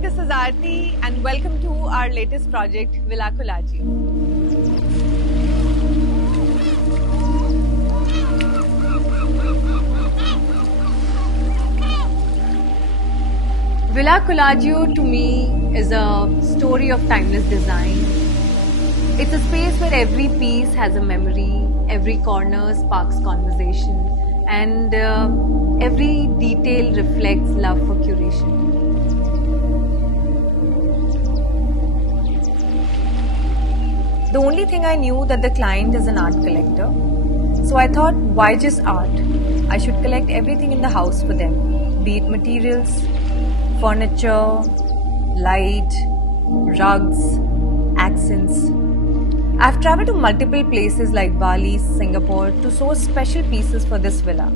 this is Aarti and welcome to our latest project, Villa Colagio. Villa Colagio to me is a story of timeless design. It's a space where every piece has a memory, every corner sparks conversation, and every detail reflects love for curation. The only thing I knew that the client is an art collector. So I thought, why just art? I should collect everything in the house for them, be it materials, furniture, light, rugs, accents. I've traveled to multiple places like Bali, Singapore to source special pieces for this villa.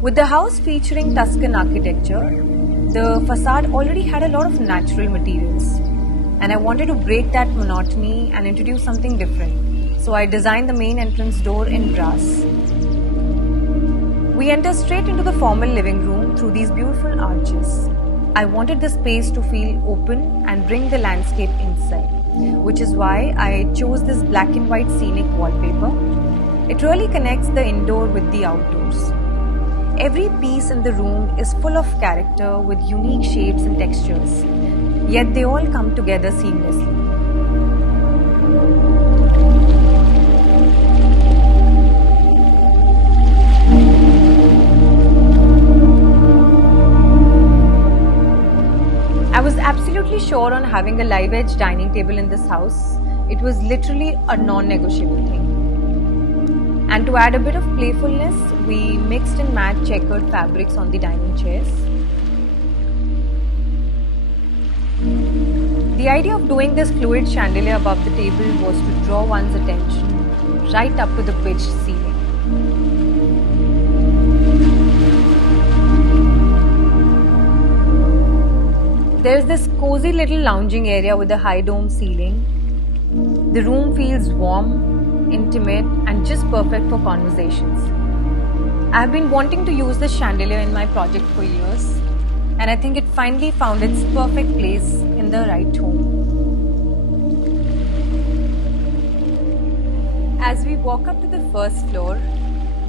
With the house featuring Tuscan architecture, the facade already had a lot of natural materials. And I wanted to break that monotony and introduce something different. So I designed the main entrance door in brass. We enter straight into the formal living room through these beautiful arches. I wanted the space to feel open and bring the landscape inside, which is why I chose this black and white scenic wallpaper. It really connects the indoor with the outdoors. Every piece in the room is full of character with unique shapes and textures, yet they all come together seamlessly. I was absolutely sure on having a live edge dining table in this house. It was literally a non-negotiable thing. And to add a bit of playfulness, we mixed and matched checkered fabrics on the dining chairs. The idea of doing this fluid chandelier above the table was to draw one's attention right up to the pitched ceiling. There's this cozy little lounging area with a high dome ceiling. The room feels warm, intimate, and just perfect for conversations. I've been wanting to use this chandelier in my project for years, and I think it finally found its perfect place in the right home. As we walk up to the first floor,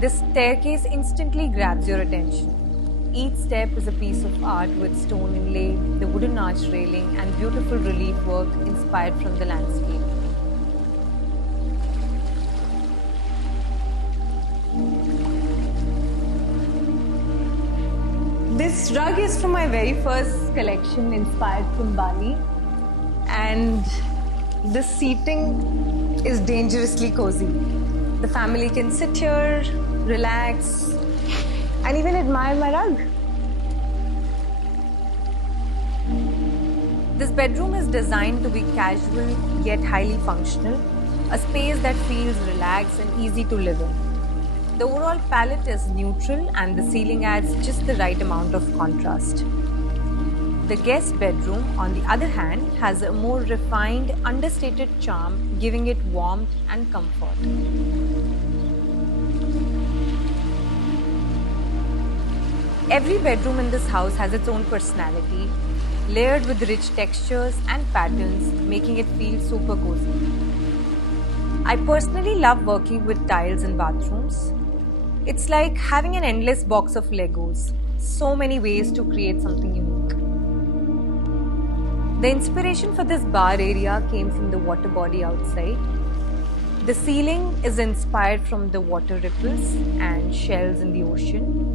the staircase instantly grabs your attention. Each step is a piece of art with stone inlay, the wooden arch railing, and beautiful relief work inspired from the landscape. This rug is from my very first collection, inspired from Bali, and the seating is dangerously cozy. The family can sit here, relax, and even admire my rug. This bedroom is designed to be casual yet highly functional, a space that feels relaxed and easy to live in. The overall palette is neutral and the ceiling adds just the right amount of contrast. The guest bedroom, on the other hand, has a more refined, understated charm, giving it warmth and comfort. Every bedroom in this house has its own personality, layered with rich textures and patterns, making it feel super cozy. I personally love working with tiles in bathrooms. It's like having an endless box of Legos, so many ways to create something unique. The inspiration for this bar area came from the water body outside. The ceiling is inspired from the water ripples and shells in the ocean.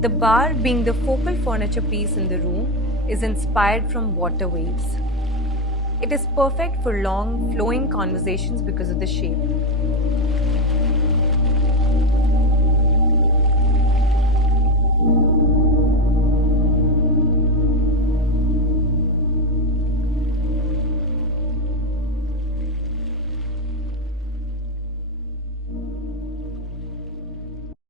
The bar, being the focal furniture piece in the room, is inspired from water waves. It is perfect for long, flowing conversations because of the shape.